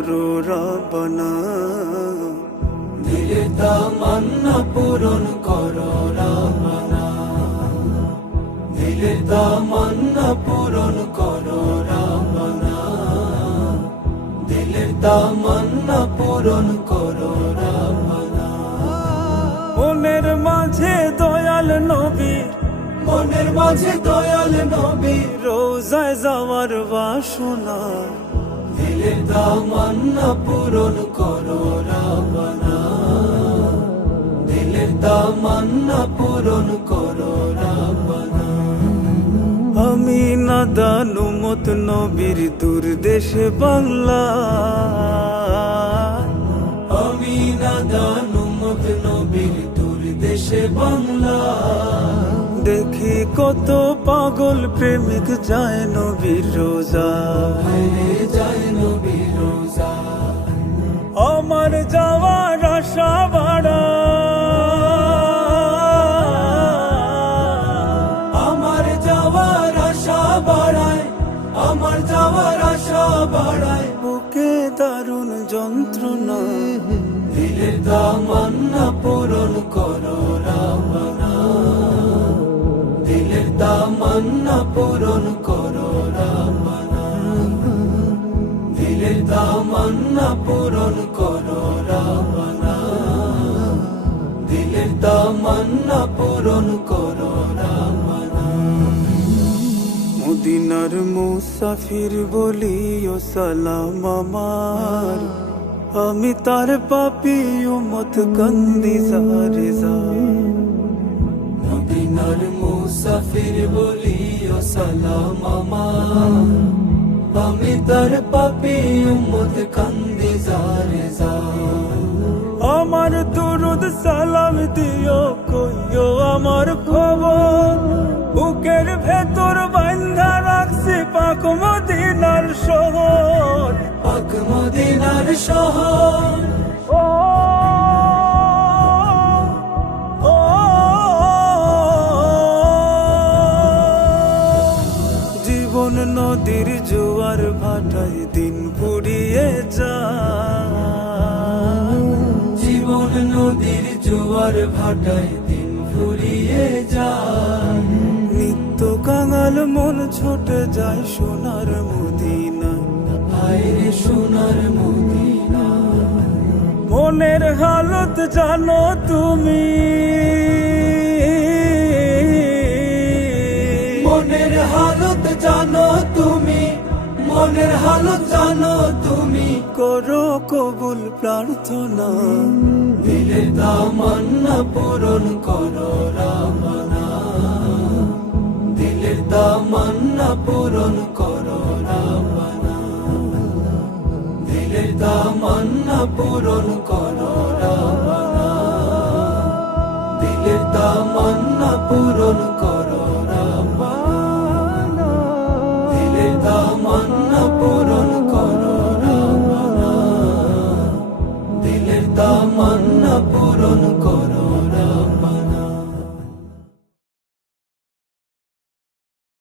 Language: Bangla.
করো রব্বানা, দিলের তামান্না পূরণ করো রব্বানা, দিলের তামান্না পূরণ করো রব্বানা, দিলের তামান্না পূরণ করো রব্বানা। মনের মাঝে দয়াল নবী, মনের মাঝে দয়াল নবী, রোজায় যাওয়ার বাসনা, দিলের তামান্না পূরণ করো রব্বানা, দিলের তামান্না পূরণ করো রব্বানা। আমি নাদান উম্মত নবীর দূর দেশে বাংলা, আমি নাদান উম্মত নবীর দূর দেশে বাংলা, দেখি কত পাগল প্রেমিক যায় নবীর রোজা, হায়রে যায় নবীর রোজা। আমার যাওয়ার আশা বাড়া, আমার যাওয়ার আশা বাড়ায়, আমার যাওয়ার আশা বাড়ায়, বুকে দারুণ যন্ত্রণা, দিলের তামান্না পূরণ করো রব্বানা, দিলের তামান্না পূরণ করো রব্বানা, দিলের তামান্না পূরণ করো রব্বানা, দিলের তামান্না পূরণ করো রব্বানা। মদিনার মুসাফির বলিও সালাম আমার, আমি তার পাপী উম্মত কান্দি জারে যা। মদিনার মুসাফির বলিও সালাম আমার, আমি তার পাপী উম্মত কান্দি জারে যা। আমার দুরুদ সালাম দিও, কইও আমার খবর, বুকের ভেতর বান্ধা রাখছি পাক মদিনার শহর, পাক মদিনার শহর। ও ও জীবন নদীর জোয়ার ভাটায় দিন ফুরিয়ে যায়, জীবন নদীর জোয়ার ভাটায় দিন ফুরিয়ে যায়, নিত্য কাঙাল মন ছুটে যায় সোনার মদিনা, হায়রে সোনার মদিনা। মনের হালত জানো তুমি, মনের হালত জানো তুমি, মনের হালত জানো তুমি, করো কবুল প্রার্থনা, দিলের তামান্না পূরণ করো রব্বানা, দিলের তামান্না পূরণ করো রব্বানা, দিলের তামান্না পূরণ করো রব্বানা, দিলের তামান্না পূরণ